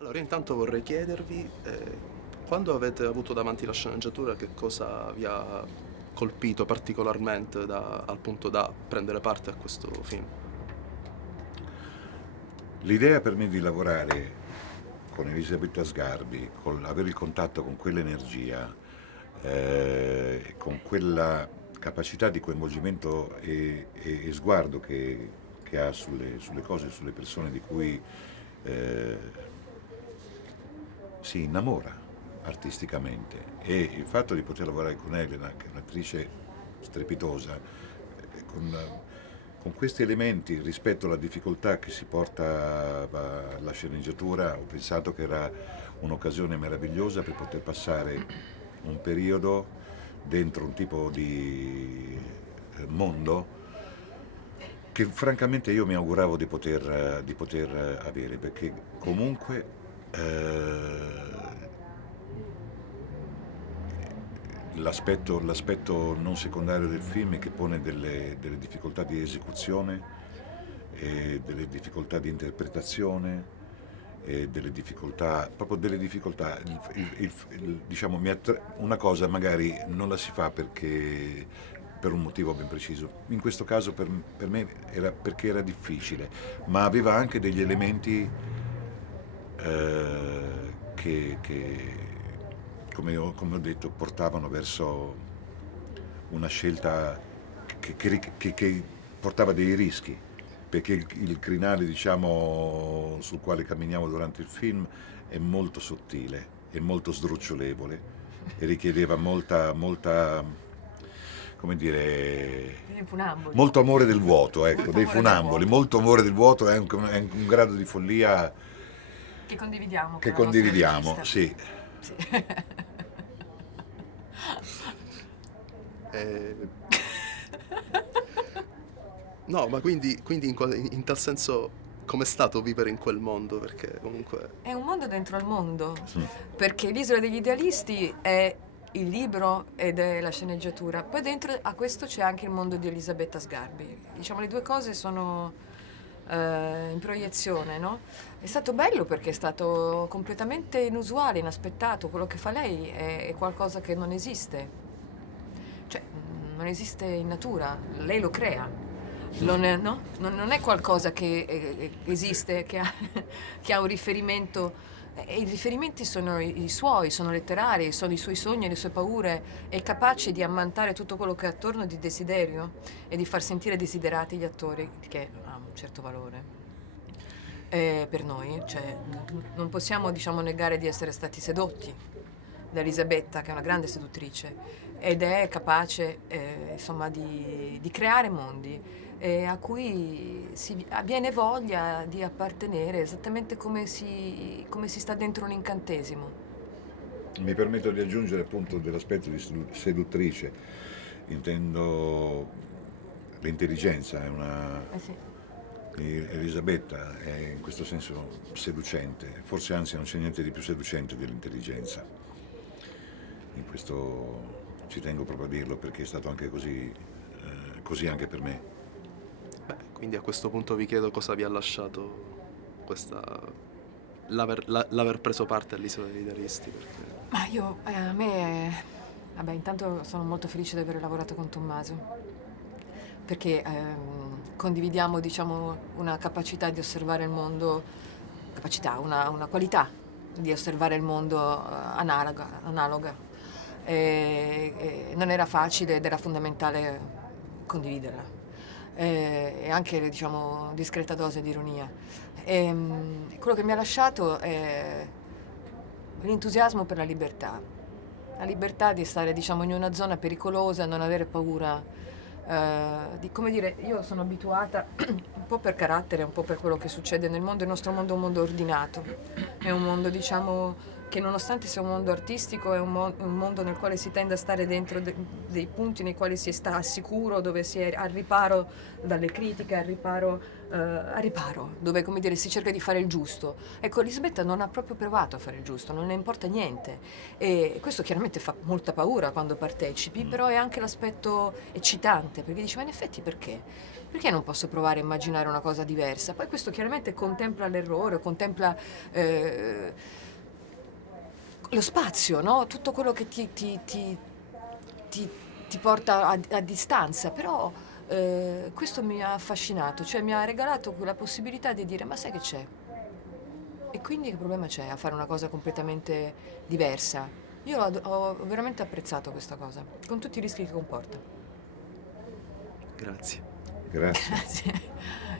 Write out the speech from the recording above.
Allora, intanto vorrei chiedervi, quando avete avuto davanti la sceneggiatura, che cosa vi ha colpito particolarmente al punto da prendere parte a questo film? L'idea per me di lavorare con Elisabetta Sgarbi, avere il contatto con quell'energia, con quella capacità di coinvolgimento e sguardo che ha sulle cose, sulle persone di cui eh, si innamora artisticamente, e il fatto di poter lavorare con Elena, che è un'attrice strepitosa, con questi elementi rispetto alla difficoltà che si porta alla sceneggiatura, ho pensato che era un'occasione meravigliosa per poter passare un periodo dentro un tipo di mondo che francamente io mi auguravo di poter avere, perché comunque l'aspetto non secondario del film è che pone delle difficoltà di esecuzione, e delle difficoltà di interpretazione, e delle difficoltà. Diciamo, una cosa magari non la si fa perché per un motivo ben preciso. In questo caso per me era perché era difficile, ma aveva anche degli elementi che, come ho detto, portavano verso una scelta che portava dei rischi, perché il crinale, diciamo, sul quale camminiamo durante il film è molto sottile, è molto sdrucciolevole e richiedeva come dire, I funamboli. molto amore del vuoto, ecco, Molto dei amore del funamboli, vuoto. molto amore del vuoto, è un grado di follia Che condividiamo che con la nostra condividiamo, regista. sì. Sì. Eh, no, ma quindi in tal senso com'è stato vivere in quel mondo? Perché comunque... È un mondo dentro al mondo, perché L'isola degli idealisti è il libro ed è la sceneggiatura. Poi dentro a questo c'è anche il mondo di Elisabetta Sgarbi. Diciamo, le due cose sono in proiezione, no? È stato bello perché è stato completamente inusuale, inaspettato. Quello che fa lei è qualcosa che non esiste. Cioè, non esiste in natura, lei lo crea. Non è, no? Non è qualcosa che esiste, che ha un riferimento. E i riferimenti sono i suoi, sono letterari, sono i suoi sogni, le sue paure. È capace di ammantare tutto quello che è attorno di desiderio e di far sentire desiderati gli attori, che ha un certo valore. Per noi, cioè, non possiamo, diciamo, negare di essere stati sedotti da Elisabetta, che è una grande seduttrice, ed è capace, insomma, di creare mondi a cui si viene voglia di appartenere, esattamente come si sta dentro un incantesimo. Mi permetto di aggiungere appunto dell'aspetto di seduttrice, intendo l'intelligenza, Sì. Elisabetta è in questo senso seducente, forse anzi non c'è niente di più seducente dell'intelligenza. In questo ci tengo proprio a dirlo perché è stato anche così anche per me. Beh, quindi a questo punto vi chiedo cosa vi ha lasciato questa... l'aver preso parte all'Isola degli Idealisti, perché... Ma io, a me, vabbè, intanto sono molto felice di aver lavorato con Tommaso, perché condividiamo, diciamo, una capacità di osservare il mondo, una qualità di osservare il mondo analoga. E non era facile ed era fondamentale condividerla. E anche, diciamo, discreta dose di ironia. Quello che mi ha lasciato è l'entusiasmo per la libertà di stare, diciamo, in una zona pericolosa, non avere paura. Come dire, io sono abituata un po' per carattere, un po' per quello che succede nel mondo. Il nostro mondo è un mondo ordinato, è un mondo, diciamo, che nonostante sia un mondo artistico è un mondo nel quale si tende a stare dentro dei punti nei quali si sta sicuro, dove si è al riparo dalle critiche, al riparo, dove, come dire, si cerca di fare il giusto. Ecco, Elisabetta non ha proprio provato a fare il giusto, non ne importa niente, e questo chiaramente fa molta paura quando partecipi, però è anche l'aspetto eccitante, perché dici, ma in effetti perché non posso provare a immaginare una cosa diversa? Poi questo chiaramente contempla l'errore, contempla lo spazio, no? Tutto quello che ti porta a distanza, però questo mi ha affascinato, cioè mi ha regalato quella possibilità di dire, ma sai che c'è? E quindi che problema c'è a fare una cosa completamente diversa? Io ho veramente apprezzato questa cosa, con tutti i rischi che comporta. Grazie. Grazie. Grazie.